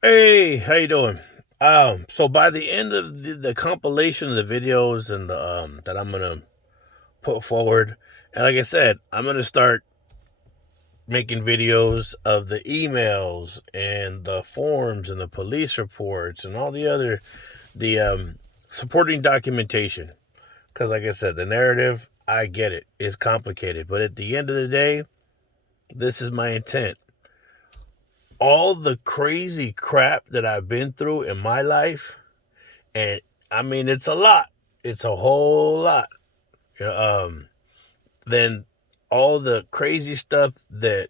Hey, how you doing? So by the end of the compilation of the videos and the that I'm gonna put forward, and like I said, I'm gonna start making videos of the emails and the forms and the police reports and all the supporting documentation. Because like I said, the narrative, I get it, is complicated, but at the end of the day, this is my intent. All the crazy crap that I've been through in my life. And I mean, it's a lot. It's a whole lot. Yeah, then all the crazy stuff that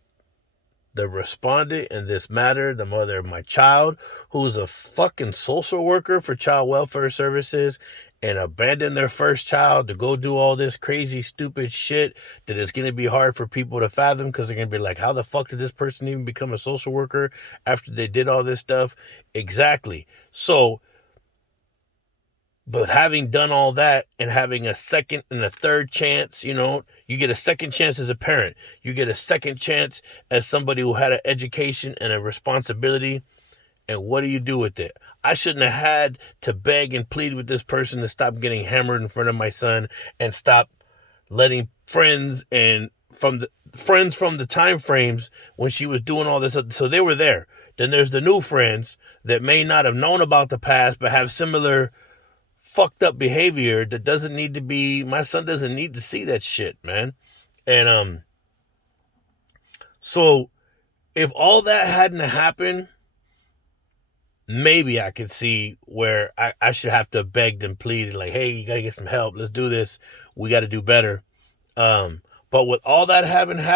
the respondent in this matter, the mother of my child, who's a fucking social worker for child welfare services, and abandoned their first child to go do all this crazy, stupid shit that is going to be hard for people to fathom because they're going to be like, how the fuck did this person even become a social worker after they did all this stuff? Exactly. So, but having done all that and having a second and a third chance, you get a second chance as a parent. You get a second chance as somebody who had an education and a responsibility. And what do you do with it? I shouldn't have had to beg and plead with this person to stop getting hammered in front of my son and stop letting friends from the time frames when she was doing all this. So they were there. Then there's the new friends that may not have known about the past but have similar fucked up behavior that doesn't need to be. My son doesn't need to see that shit, man. And so if all that hadn't happened, maybe I could see where I should have to beg and plead like, hey, you gotta get some help, let's do this, we gotta do better. But with all that having had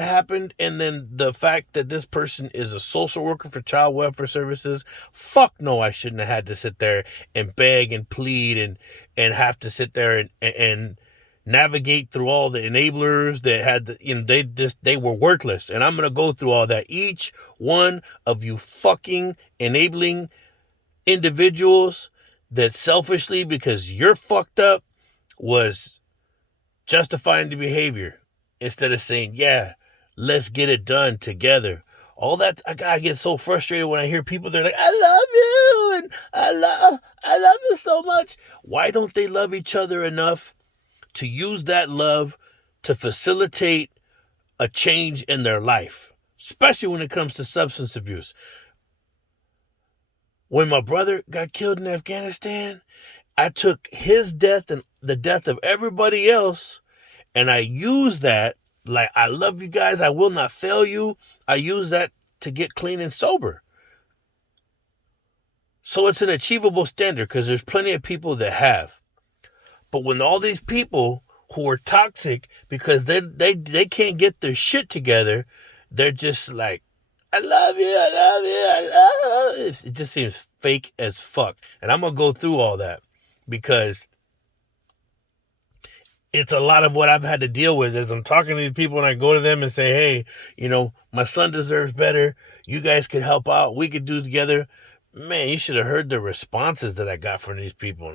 happened, and then the fact that this person is a social worker for child welfare services, fuck no, I shouldn't have had to sit there and beg and plead and have to sit there and navigate through all the enablers that had they were worthless. And I'm gonna go through all that. Each one of you fucking enabling individuals that selfishly, because you're fucked up, was justifying the behavior instead of saying, yeah, let's get it done together. All that, I get so frustrated when I hear people, they're like, I love you and I love you so much. Why don't they love each other enough to use that love to facilitate a change in their life, especially when it comes to substance abuse? When my brother got killed in Afghanistan, I took his death and the death of everybody else, and I use that, like, I love you guys, I will not fail you. I use that to get clean and sober. So it's an achievable standard because there's plenty of people that have. But when all these people who are toxic because they can't get their shit together, they're just like, I love you, I love you, I love you. It just seems fake as fuck. And I'm going to go through all that because it's a lot of what I've had to deal with as I'm talking to these people and I go to them and say, hey, my son deserves better. You guys could help out. We could do it together. Man, you should have heard the responses that I got from these people.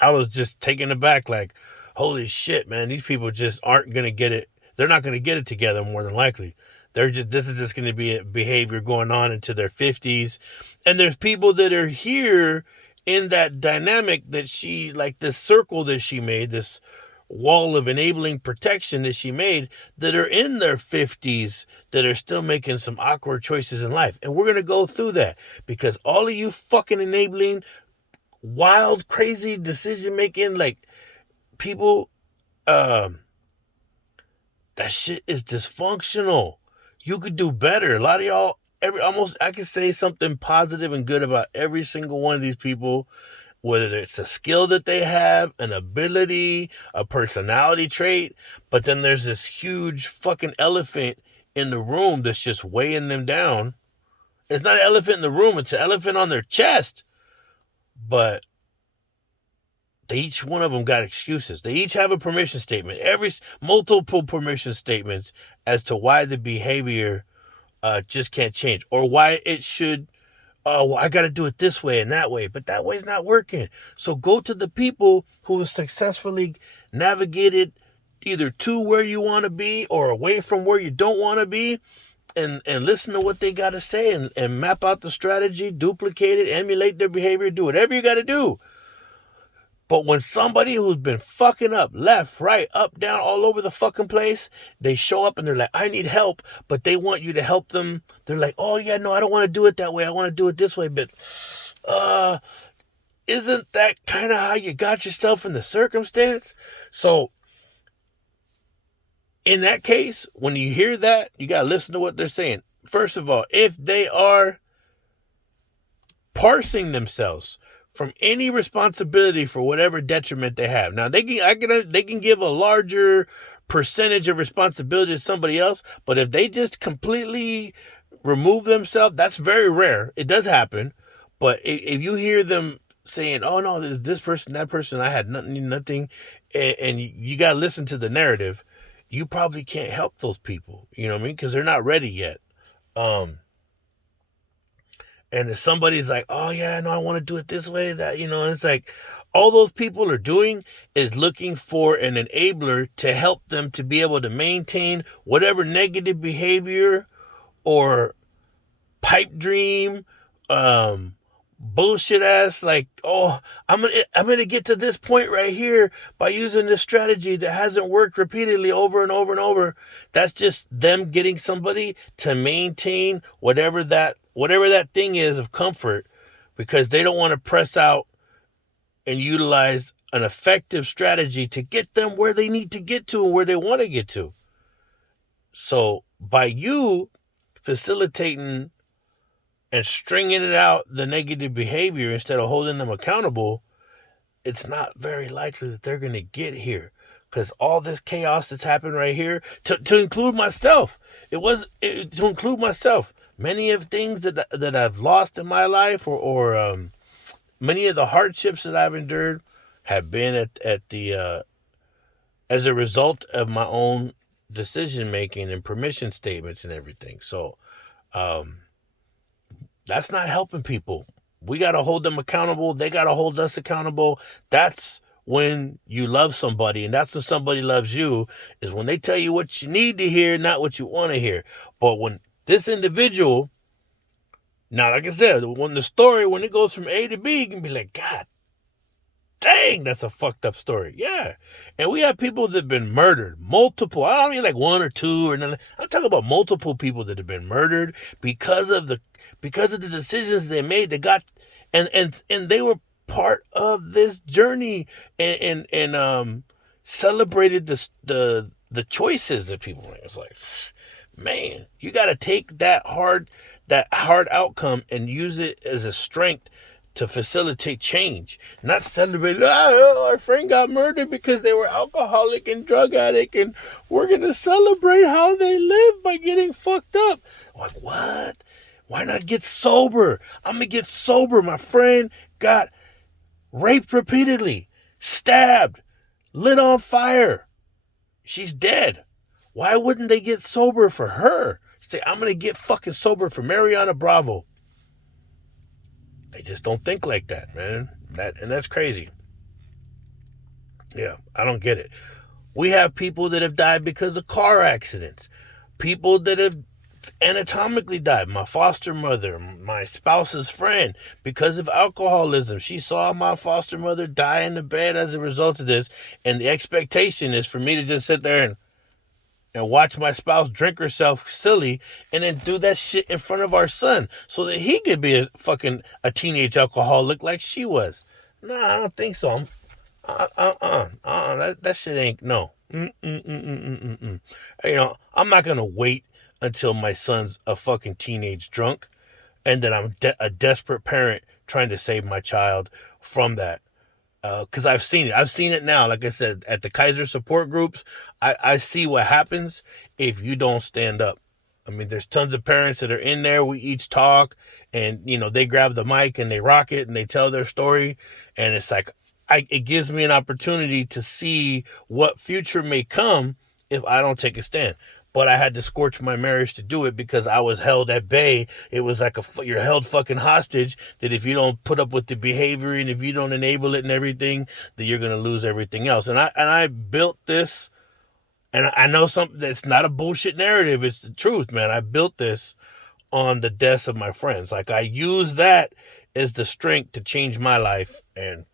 I was just taken aback, like, holy shit, man, these people just aren't going to get it. They're not going to get it together more than likely. This is just going to be a behavior going on into their 50s. And there's people that are here in that dynamic that like this circle that she made, this wall of enabling protection that she made, that are in their 50s that are still making some awkward choices in life. And we're going to go through that because all of you fucking enabling, wild, crazy decision making, like, people, that shit is dysfunctional. You could do better. A lot of y'all, I can say something positive and good about every single one of these people, whether it's a skill that they have, an ability, a personality trait, but then there's this huge fucking elephant in the room that's just weighing them down. It's not an elephant in the room, it's an elephant on their chest. But each one of them got excuses. They each have a permission statement, multiple permission statements as to why the behavior just can't change, or why it should. Oh, well, I got to do it this way and that way, but that way's not working. So go to the people who have successfully navigated either to where you want to be or away from where you don't want to be, and listen to what they got to say and map out the strategy, duplicate it, emulate their behavior, do whatever you got to do. But when somebody who's been fucking up left, right, up, down, all over the fucking place, they show up and they're like, I need help, but they want you to help them. They're like, oh yeah, no, I don't want to do it that way. I want to do it this way. But isn't that kind of how you got yourself in the circumstance? So in that case, when you hear that, you got to listen to what they're saying. First of all, if they are parsing themselves from any responsibility for whatever detriment they have. Now they can give a larger percentage of responsibility to somebody else, but if they just completely remove themselves, that's very rare. It does happen, but if you hear them saying, "Oh no, this person, that person, I had nothing," and you got to listen to the narrative, you probably can't help those people. You know what I mean? Because they're not ready yet. And if somebody's like, oh yeah, no, I want to do it this way, that, it's like all those people are doing is looking for an enabler to help them to be able to maintain whatever negative behavior or pipe dream, bullshit ass, like, oh, I'm gonna get to this point right here by using this strategy that hasn't worked repeatedly over and over and over. That's just them getting somebody to maintain whatever that thing is of comfort, because they don't want to press out and utilize an effective strategy to get them where they need to get to and where they want to get to. So by you facilitating and stringing it out, the negative behavior, instead of holding them accountable, it's not very likely that they're going to get here. Because all this chaos that's happened right here, to include myself, to include myself, many of things that I've lost in my life, or many of the hardships that I've endured, have been at the as a result of my own decision making and permission statements and everything. So that's not helping people. We got to hold them accountable. They got to hold us accountable. That's when you love somebody, and that's when somebody loves you, is when they tell you what you need to hear, not what you want to hear. But when this individual, now, like I said, when it goes from A to B, you can be like, God dang, that's a fucked up story. Yeah. And we have people that have been murdered. Multiple. I don't mean like one or two or nothing. I'm talking about multiple people that have been murdered because of the decisions they made. They got and they were part of this journey and celebrated the choices that people made. It's like, man, you got to take that hard outcome and use it as a strength to facilitate change, not celebrate, our friend got murdered because they were alcoholic and drug addict, and we're going to celebrate how they live by getting fucked up. Like, what? Why not get sober? I'm going to get sober. My friend got raped repeatedly, stabbed, lit on fire. She's dead. Why wouldn't they get sober for her? Say, I'm going to get fucking sober for Mariana Bravo. They just don't think like that, man. That's crazy. Yeah, I don't get it. We have people that have died because of car accidents. People that have anatomically died. My foster mother, my spouse's friend, because of alcoholism. She saw my foster mother die in the bed as a result of this. And the expectation is for me to just sit there and watch my spouse drink herself silly and then do that shit in front of our son so that he could be a teenage alcoholic like she was. Nah, I don't think so. That shit ain't, no. You know, I'm not going to wait until my son's a fucking teenage drunk and then I'm a desperate parent trying to save my child from that. Because I've seen it. I've seen it now. Like I said, at the Kaiser support groups, I see what happens if you don't stand up. I mean, there's tons of parents that are in there. We each talk and, you know, they grab the mic and they rock it and they tell their story. And it's like, it gives me an opportunity to see what future may come if I don't take a stand. But I had to scorch my marriage to do it because I was held at bay. It was like you're held fucking hostage, that if you don't put up with the behavior and if you don't enable it and everything, that you're going to lose everything else. And I built this And I know something that's not a bullshit narrative. It's the truth, man. I built this on the deaths of my friends. Like, I use that as the strength to change my life. And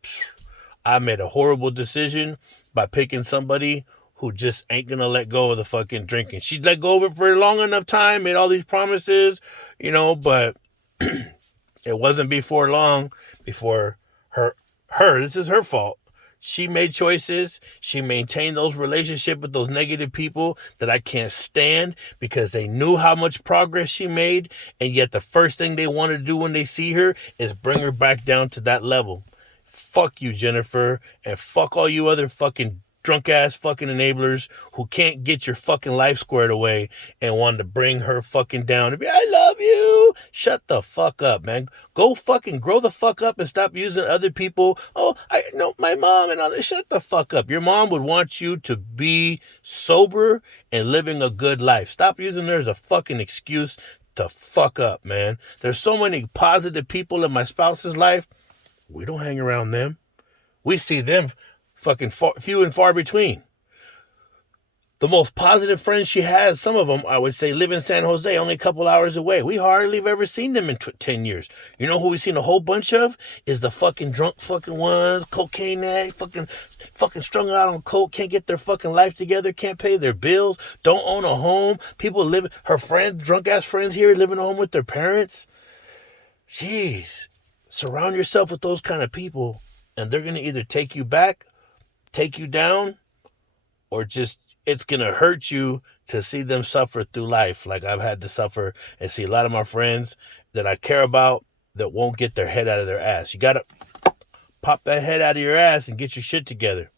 I made a horrible decision by picking somebody who just ain't gonna let go of the fucking drinking. She let go of it for a long enough time, made all these promises, but it wasn't before long before this is her fault. She made choices. She maintained those relationships with those negative people that I can't stand because they knew how much progress she made. And yet the first thing they want to do when they see her is bring her back down to that level. Fuck you, Jennifer. And fuck all you other fucking drunk ass fucking enablers who can't get your fucking life squared away and want to bring her fucking down and be, I love you. Shut the fuck up, man. Go fucking grow the fuck up and stop using other people. Oh, I know my mom and all this. Shut the fuck up. Your mom would want you to be sober and living a good life. Stop using her as a fucking excuse to fuck up, man. There's so many positive people in my spouse's life. We don't hang around them. We see them fucking few and far between. The most positive friends she has, some of them, I would say, live in San Jose, only a couple hours away. We hardly have ever seen them in 10 years. You know who we've seen a whole bunch of? Is the fucking drunk fucking ones, cocaine addict, fucking strung out on coke, can't get their fucking life together, can't pay their bills, don't own a home. People live, her friends, drunk ass friends here, living at home with their parents. Jeez. Surround yourself with those kind of people, and they're going to either take you back, take you down, or just it's going to hurt you to see them suffer through life like I've had to suffer and see a lot of my friends that I care about that won't get their head out of their ass. You got to pop that head out of your ass and get your shit together.